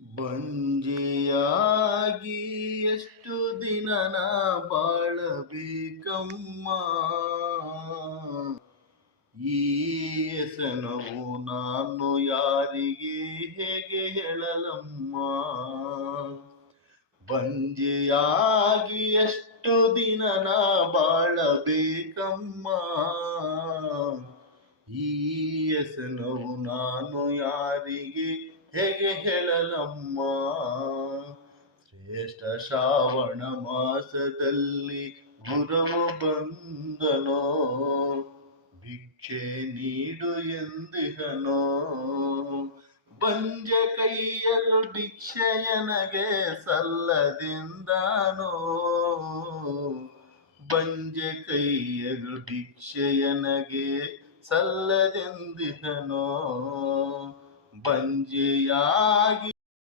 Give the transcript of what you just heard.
ಬಂಜಿಯಾಗಿ ಎಷ್ಟು ದಿನನ ಬಾಳಬೇಕಮ್ಮ, ಈ ವ್ಯಸನವು ನಾನು ಯಾರಿಗೆ ಹೇಗೆ ಹೇಳಲಮ್ಮ. ಬಂಜಿಯಾಗಿ ಎಷ್ಟು ದಿನನ ಬಾಳಬೇಕಮ್ಮ, ಈ ವ್ಯಸನವು ನಾನು ಯಾರಿಗೆ ಹೇಗೆ ಹೇಳಲಮ್ಮ. ಶ್ರೇಷ್ಠ ಶ್ರಾವಣ ಮಾಸದಲ್ಲಿ ಗುರುವು ಬಂದನೋ, ಭಿಕ್ಷೆ ನೀಡು ಎಂದಿಹನೋ. ಬಂಜ ಕೈಯಲು ಭಿಕ್ಷೆಯನಗೆ ಸಲ್ಲದೆಂದಾನೋ, ಬಂಜ ಕೈಯಲು ಭಿಕ್ಷೆಯನಗೆ ಸಲ್ಲದೆಂದಿಹನೋ. ಬಂಜೆಯಾಗಿ